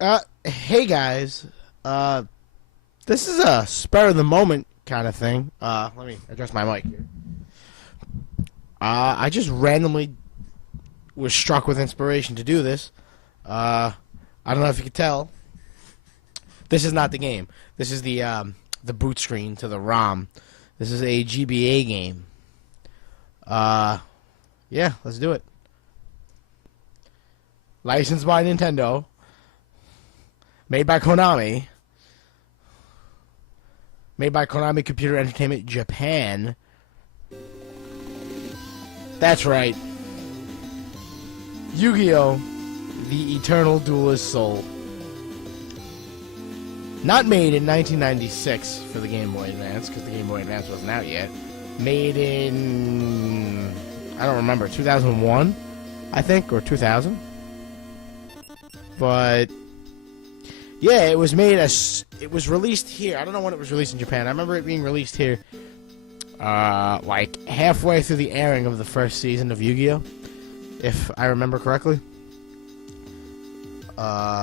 Hey guys. This is a spur of the moment kind of thing. Let me adjust my mic here. I just randomly was struck with inspiration to do this. I don't know if you could tell. This is not the game. This is the boot screen to the ROM. This is a GBA game. Yeah, let's do it. Licensed by Nintendo. Made by Konami. Made by Konami Computer Entertainment Japan. That's right. Yu-Gi-Oh! The Eternal Duelist Soul. Not made in 1996 for the Game Boy Advance, because the Game Boy Advance wasn't out yet. Made in, I don't remember, 2001, I think, or 2000. But yeah, it was made as it was released here. I don't know when it was released in Japan. I remember it being released here, like halfway through the airing of the first season of Yu-Gi-Oh, if I remember correctly.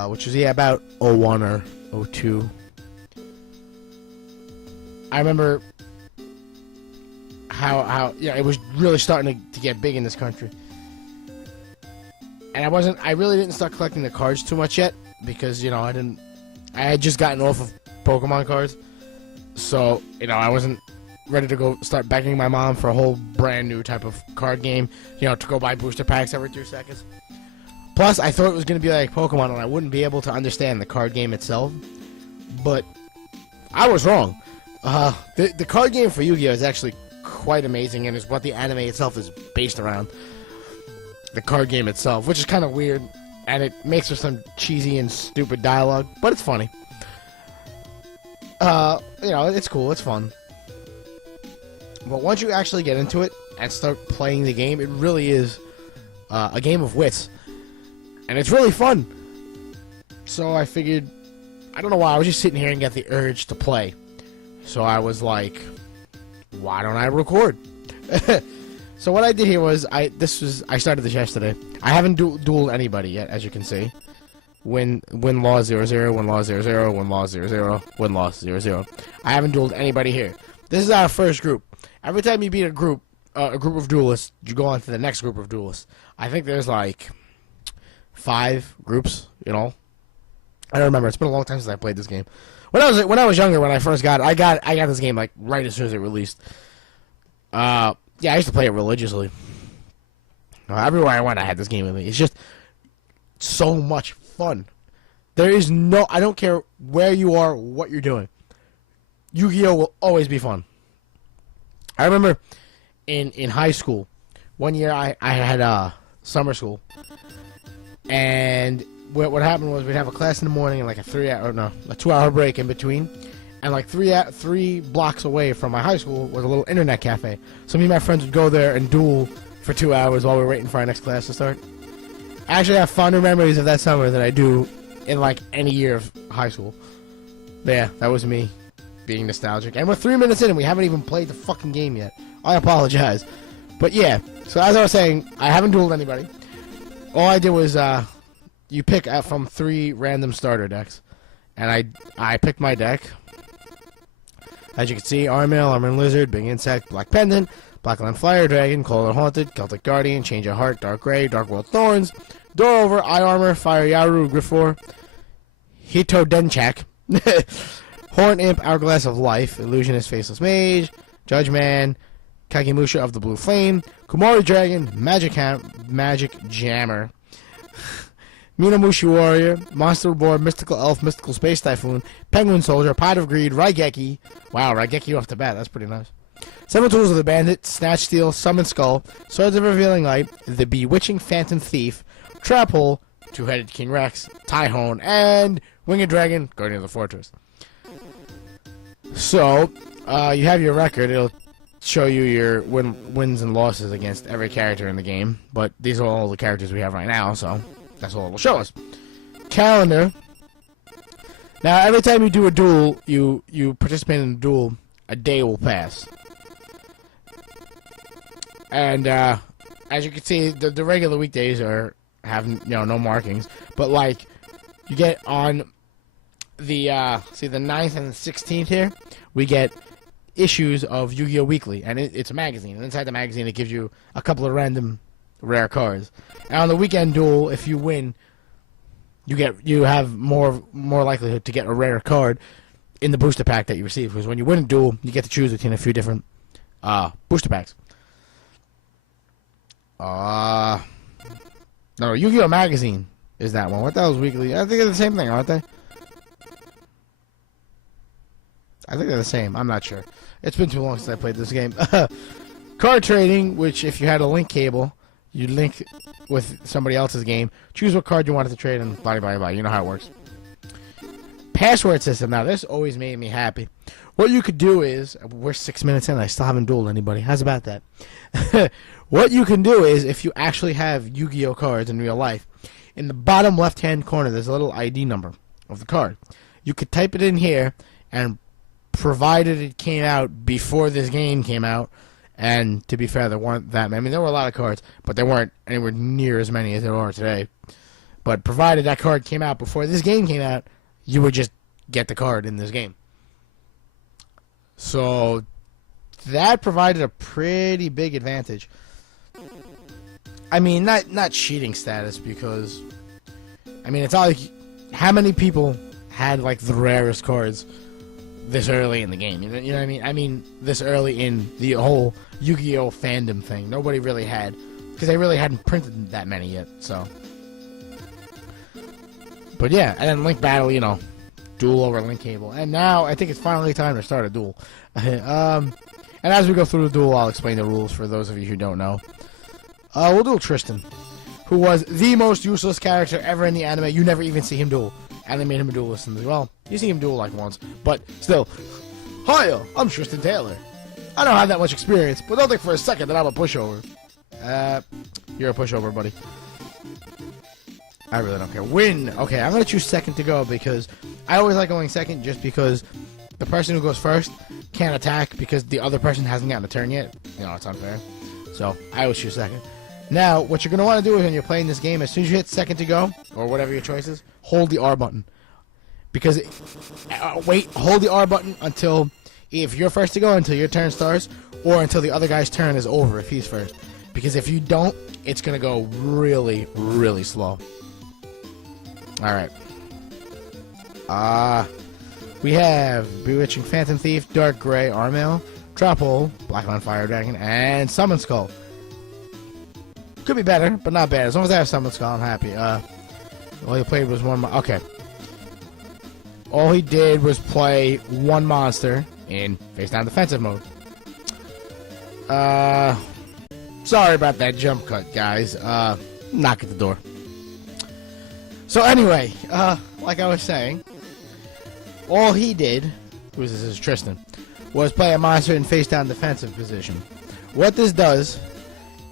Which was about '01 or '02. I remember how it was really starting to get big in this country. And I really didn't start collecting the cards too much yet, because, I had just gotten off of Pokemon cards. So, I wasn't ready to go start begging my mom for a whole brand new type of card game, to go buy booster packs every 2 seconds. Plus, I thought it was going to be like Pokemon and I wouldn't be able to understand the card game itself. But I was wrong. The card game for Yu-Gi-Oh! Is actually quite amazing, and is what the anime itself is based around. The card game itself, which is kind of weird, and it makes for some cheesy and stupid dialogue, but it's funny. It's cool, it's fun. But once you actually get into it and start playing the game, it really is a game of wits. And it's really fun. So I figured, I don't know why, I was just sitting here and got the urge to play. So I was like, why don't I record? So what I did here was, I started this yesterday. I haven't dueled anybody yet, as you can see. Win loss 0-0, win loss 0-0, win loss 0-0, win loss 0-0. I haven't dueled anybody here. This is our first group. Every time you beat a group of duelists, you go on to the next group of duelists. I think there's like 5 groups, I don't remember. It's been a long time since I played this game. When I was younger, when I first got it, I got this game like right as soon as it released. Yeah, I used to play it religiously. Everywhere I went, I had this game with me. It's just so much fun. I don't care where you are, what you're doing. Yu-Gi-Oh! Will always be fun. I remember in high school, one year I had summer school. And what happened was we'd have a class in the morning and like a 2-hour break in between. And like three blocks away from my high school was a little internet cafe. So me and my friends would go there and duel for 2 hours while we were waiting for our next class to start. I actually have fonder memories of that summer than I do in like any year of high school. But yeah, that was me being nostalgic. And we're 3 minutes in and we haven't even played the fucking game yet. I apologize. But yeah, so as I was saying, I haven't dueled anybody. All I did was you pick from 3 random starter decks. And I picked my deck. As you can see, Armail, Armored Lizard, Big Insect, Black Pendant, Blackland Flyer Dragon, Cold Haunted, Celtic Guardian, Change of Heart, Dark Gray, Dark World Thorns, Door Over, Eye Armor, Fire Yaru, Griffor, Hito Denchak, Horn Imp, Hourglass of Life, Illusionist, Faceless Mage, Judge Man, Kagemusha of the Blue Flame, Kumari Dragon, Magic Jammer, Minamushi Warrior, Monster Board, Mystical Elf, Mystical Space Typhoon, Penguin Soldier, Pot of Greed, Raigeki. Wow, Raigeki off the bat, that's pretty nice. 7 Tools of the Bandit, Snatch Steal, Summon Skull, Swords of Revealing Light, The Bewitching Phantom Thief, Trap Hole, Two-Headed King Rex, Tyhone, and Winged Dragon, Guardian of the Fortress. So, you have your record. It'll show you your wins and losses against every character in the game, but these are all the characters we have right now, so that's all it will show us. Calendar. Now, every time you do a duel, you participate in a duel, a day will pass. And as you can see, the regular weekdays have no markings, but like You get on the see the 9th and the 16th here, we get issues of Yu-Gi-Oh! Weekly, and it's a magazine. And inside the magazine, it gives you a couple of random rare cards. And on the weekend duel, if you win, you have more likelihood to get a rare card in the booster pack that you receive. Because when you win a duel, you get to choose between a few different booster packs. No, Yu-Gi-Oh! Magazine is that one. What the hell is Weekly? I think they're the same thing, aren't they? I think they're the same. I'm not sure. It's been too long since I played this game. Card trading, which if you had a link cable, you link with somebody else's game, choose what card you wanted to trade, and blah, blah, blah. You know how it works. Password system. Now, this always made me happy. What you could do is, we're 6 minutes in, I still haven't dueled anybody. How's about that? What you can do is, if you actually have Yu-Gi-Oh! Cards in real life, in the bottom left-hand corner, there's a little ID number of the card. You could type it in here, and provided it came out before this game came out, and to be fair, there weren't that many. I mean, there were a lot of cards, but there weren't anywhere near as many as there are today. But provided that card came out before this game came out, you would just get the card in this game. So that provided a pretty big advantage. I mean, not cheating status, because I mean, it's not like how many people had like the rarest cards this early in the game. You know what I mean? I mean, this early in the whole Yu-Gi-Oh! Fandom thing. Nobody really had, because they really hadn't printed that many yet, so. But yeah, and then Link Battle, you know, duel over Link Cable. And now, I think it's finally time to start a duel. And as we go through the duel, I'll explain the rules for those of you who don't know. We'll duel Tristan, who was the most useless character ever in the anime. You never even see him duel. And they made him a duelist as well. You see him duel like once, but still. Hiya, I'm Tristan Taylor. I don't have that much experience, but don't think for a second that I'm a pushover. You're a pushover, buddy. I really don't care. Win! Okay, I'm gonna choose second to go, because I always like going second, just because the person who goes first can't attack because the other person hasn't gotten a turn yet. You know, it's unfair. So, I always choose second. Now, what you're going to want to do when you're playing this game, as soon as you hit second to go, or whatever your choice is, hold the R button. Because, hold the R button until, if you're first to go, until your turn starts, or until the other guy's turn is over, if he's first. Because if you don't, it's going to go really, really slow. Alright. We have Bewitching Phantom Thief, Dark Gray, Armail, Drop Hole, Blackline Fire Dragon, and Summon Skull. Could be better, but not bad. As long as I have Summon Skull, I'm happy. All he played was one. Okay. All he did was play one monster in face-down defensive mode. Sorry about that jump cut, guys. Knock at the door. So anyway, like I was saying, all he did, this is Tristan, was play a monster in face-down defensive position. What this does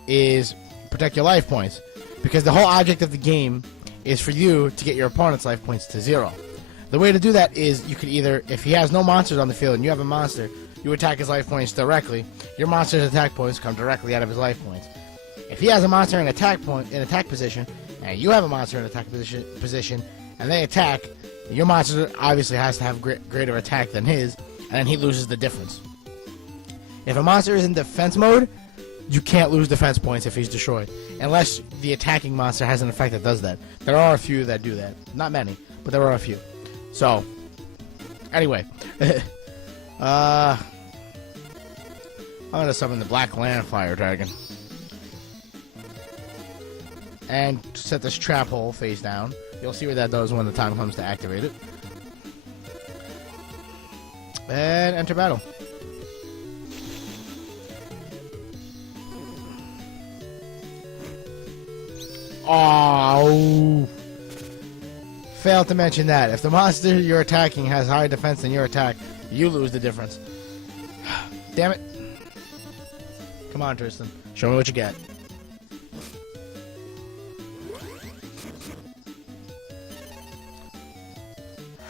is protect your life points, because the whole object of the game is for you to get your opponent's life points to 0. The way to do that is you could either, if he has no monsters on the field and you have a monster, you attack his life points directly. Your monster's attack points come directly out of his life points. If he has a monster in attack position, and you have a monster in attack position, and they attack, your monster obviously has to have greater attack than his, and then he loses the difference. If a monster is in defense mode, you can't lose defense points if he's destroyed, unless the attacking monster has an effect that does that. There are a few that do that. Not many, but there are a few. So, anyway. I'm going to summon the Black Land Fire Dragon. And set this Trap Hole face down. You'll see what that does when the time comes to activate it. And enter battle. Oh, failed to mention that. If the monster you're attacking has higher defense than your attack, you lose the difference. Damn it. Come on, Tristan. Show me what you got.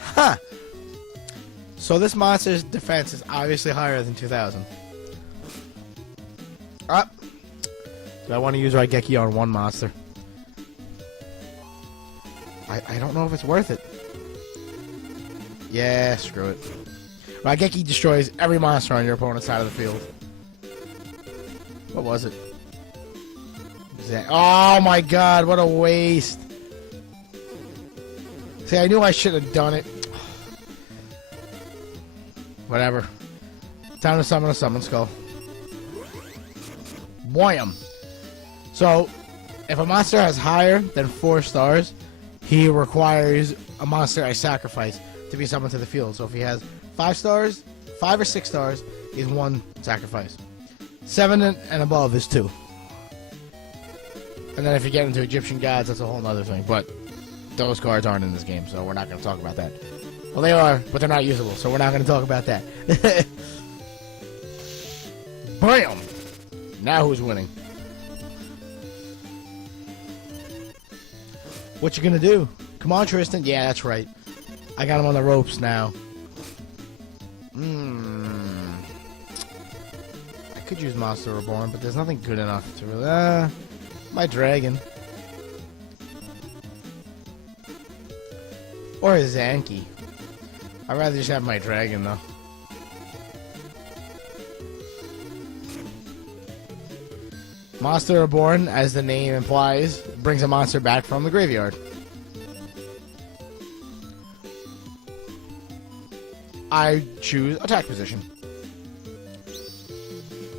Huh. So this monster's defense is obviously higher than 2000. Do I want to use Raigeki on one monster? I don't know if it's worth it. Yeah, screw it. Raigeki destroys every monster on your opponent's side of the field. What was it? Oh my god, what a waste. See, I knew I should have done it. Whatever. Time to summon a Summon Skull. Boyam. So, if a monster has higher than 4 stars, he requires a monster I sacrifice to be summoned to the field. So if he has 5 stars, 5 or 6 stars, is 1 sacrifice. 7 and above is 2. And then if you get into Egyptian gods, that's a whole other thing. But those cards aren't in this game, so we're not going to talk about that. Well, they are, but they're not usable, so we're not going to talk about that. Bam! Now who's winning? What you gonna do? Come on, Tristan. Yeah, that's right. I got him on the ropes now. I could use Monster Reborn, but there's nothing good enough to really... my dragon. Or a Zanky. I'd rather just have my dragon, though. Monster Reborn, as the name implies, brings a monster back from the graveyard. I choose attack position.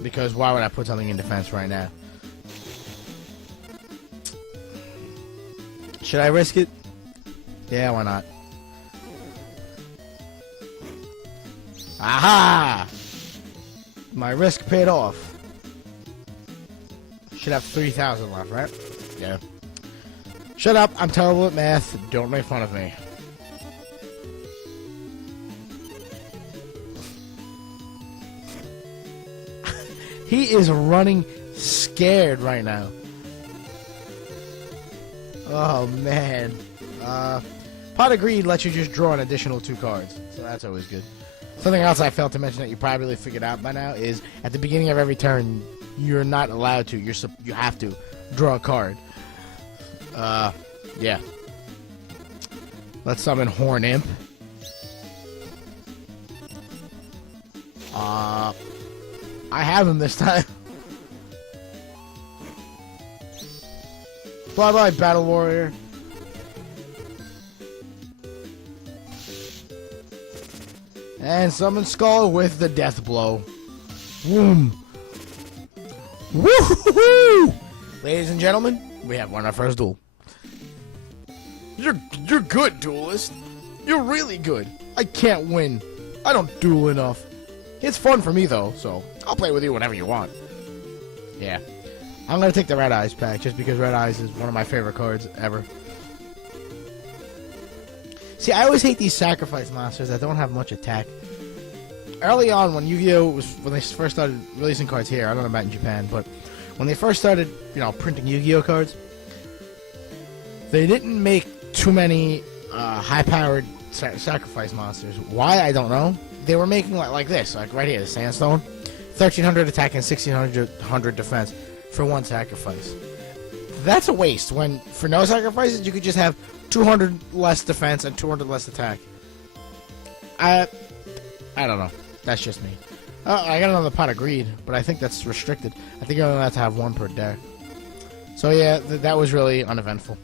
Because why would I put something in defense right now? Should I risk it? Yeah, why not? Aha! My risk paid off. Should have 3,000 left, right? Yeah. Shut up, I'm terrible at math. Don't make fun of me. He is running scared right now. Oh, man. Pot of Greed lets you just draw an additional 2 cards. So that's always good. Something else I failed to mention that you probably figured out by now is at the beginning of every turn, you're not allowed to. You have to draw a card. Yeah. Let's summon Horn Imp. I have him this time. Bye-bye, Battle Warrior. And summon Skull with the Death Blow. Boom. Woo-hoo-hoo! Ladies and gentlemen, we have won our first duel. You're good, Duelist. You're really good. I can't win. I don't duel enough. It's fun for me, though, so I'll play with you whenever you want. Yeah. I'm going to take the Red Eyes pack, just because Red Eyes is one of my favorite cards ever. See, I always hate these sacrifice monsters that don't have much attack. Early on, when Yu-Gi-Oh! When they first started releasing cards here, I don't know about in Japan, but when they first started, printing Yu-Gi-Oh! Cards, they didn't make too many high-powered sacrifice monsters. Why, I don't know. They were making like this, like right here, the Sandstone. 1,300 attack and 1,600 defense for 1 sacrifice. That's a waste, when for no sacrifices, you could just have 200 less defense and 200 less attack. I don't know. That's just me. I got another Pot of Greed, but I think that's restricted. I think you're only allowed to have 1 per deck. So yeah, that was really uneventful.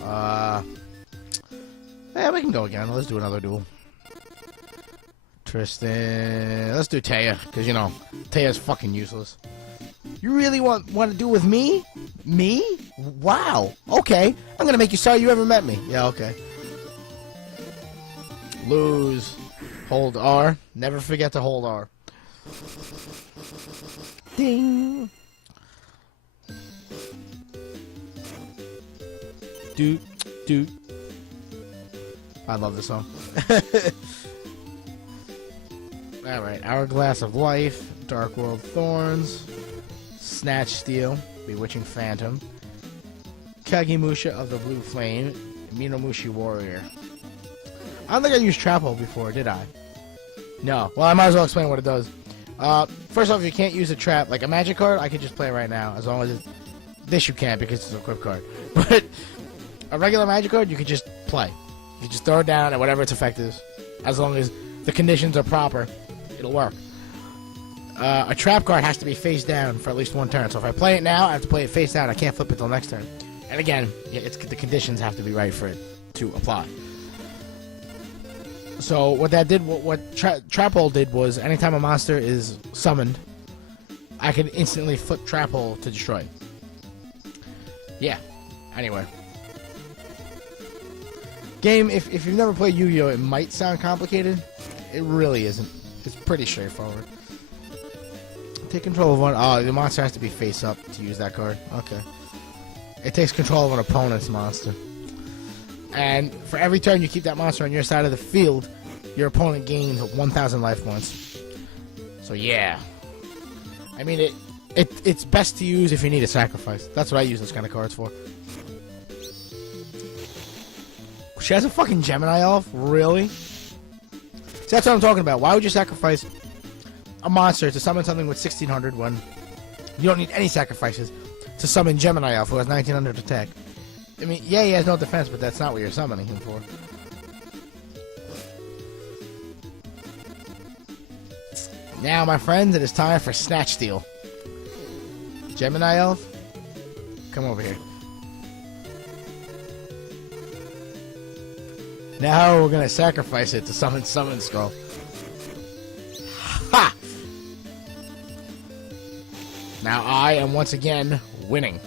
Yeah, we can go again. Let's do another duel. Tristan. Let's do Taya, because, Taya's fucking useless. You really want to do with me? Me? Wow. Okay. I'm going to make you sorry you ever met me. Yeah, okay. Lose. Hold R. Never forget to hold R. Ding. Doot. Doot. I love this song. Alright, Hourglass of Life, Dark World Thorns, Snatch Steel, Bewitching Phantom, Kagemusha of the Blue Flame, Minomushi Warrior. I don't think I used Trap Hole before, did I? No. Well, I might as well explain what it does. First off, if you can't use a trap, like a magic card, I could just play it right now, as long as this you can't because it's an equip card. But A regular magic card, you could just play. You just throw it down at whatever its effect is. As long as the conditions are proper, it'll work. A trap card has to be face down for at least one turn. So if I play it now, I have to play it face down. I can't flip it till next turn. And again, the conditions have to be right for it to apply. So what that did, what Trap Hole did was, anytime a monster is summoned, I can instantly flip Trap Hole to destroy it. Yeah. Anyway. Game, if you've never played Yu-Gi-Oh, it might sound complicated. It really isn't. It's pretty straightforward. Take control of one. Oh, the monster has to be face up to use that card. Okay. It takes control of an opponent's monster. And for every turn you keep that monster on your side of the field, your opponent gains 1,000 life points. So yeah. I mean, it's best to use if you need a sacrifice. That's what I use those kind of cards for. She has a fucking Gemini elf? Really? See, that's what I'm talking about. Why would you sacrifice a monster to summon something with 1,600 when you don't need any sacrifices to summon Gemini elf who has 1,900 attack? I mean, yeah, he has no defense, but that's not what you're summoning him for. Now, my friends, it is time for Snatch Steal. Gemini elf, come over here. Now we're gonna sacrifice it to summon Summon Skull. Ha! Now I am once again winning.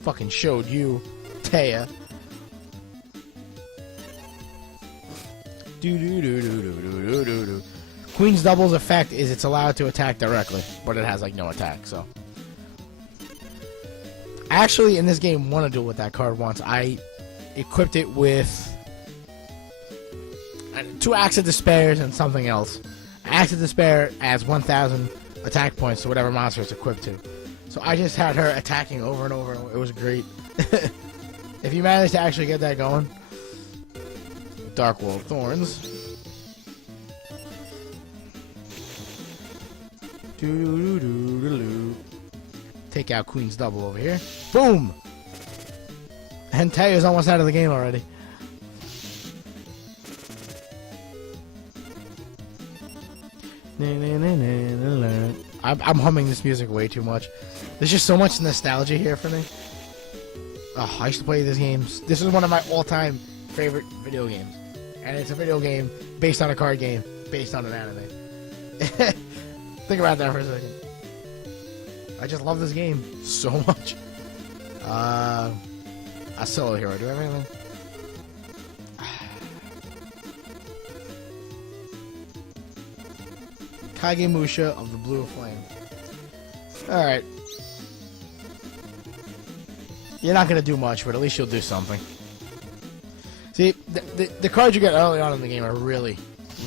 Fucking showed you, Taya. Do. Queen's Double's effect is it's allowed to attack directly, but it has like no attack, so. Actually, in this game, want to duel with that card once. I equipped it with 2 Acts of Despair and something else. Acts of Despair adds 1,000 attack points to whatever monster it's equipped to. So I just had her attacking over and over. It was great. If you manage to actually get that going. Dark Wall of Thorns. Take out Queen's Double over here. Boom! And Taya's almost out of the game already. I'm humming this music way too much. There's just so much nostalgia here for me. Oh, I used to play these games. This is one of my all-time favorite video games. And it's a video game based on a card game, based on an anime. Think about that for a second. I just love this game so much. A solo hero. Do I have anything? Kagemusha of the Blue Flame. Alright. You're not going to do much, but at least you'll do something. See, the cards you get early on in the game are really,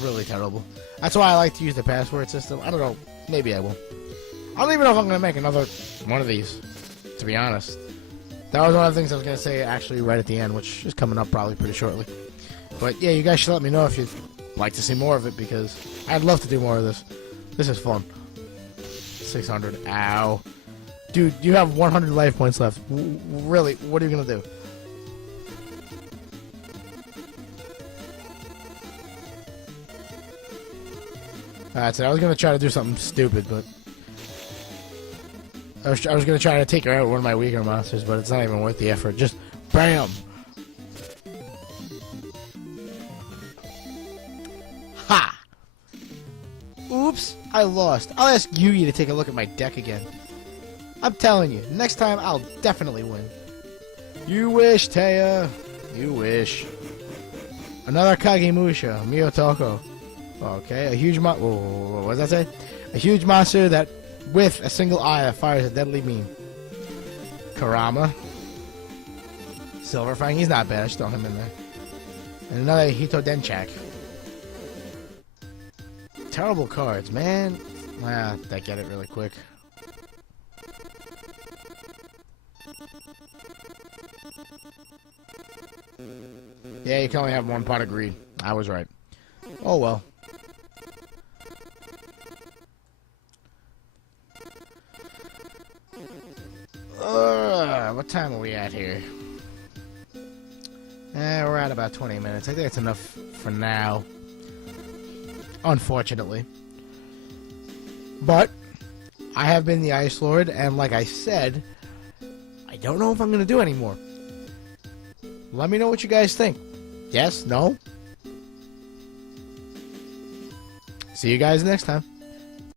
really terrible. That's why I like to use the password system. I don't know. Maybe I will. I don't even know if I'm going to make another one of these, to be honest. That was one of the things I was going to say actually right at the end, which is coming up probably pretty shortly. But yeah, you guys should let me know if you'd like to see more of it, because I'd love to do more of this. This is fun. 600. Ow. Dude, you have 100 life points left. Really, what are you going to do? Alright, so I was going to try to do something stupid, but I was going to try to take her out with one of my weaker monsters, but it's not even worth the effort. Just BAM! Ha! Oops, I lost. I'll ask Yugi to take a look at my deck again. I'm telling you, next time I'll definitely win. You wish, Taya. You wish. Another Kagemusha, Miyotoko. Okay, a huge what does that say? A huge monster that, with a single eye, fires a deadly beam. Karama. Silver Fang, he's not bad. I just throw him in there. And another Hitodenchak. Terrible cards, man. Ah, I get it really quick. Yeah, you can only have one pot of greed. I was right. Oh well. what time are we at here? We're at about 20 minutes. I think that's enough for now. Unfortunately. But I have been the Ice Lord, and like I said, I don't know if I'm going to do any more. Let me know what you guys think. Yes? No? See you guys next time.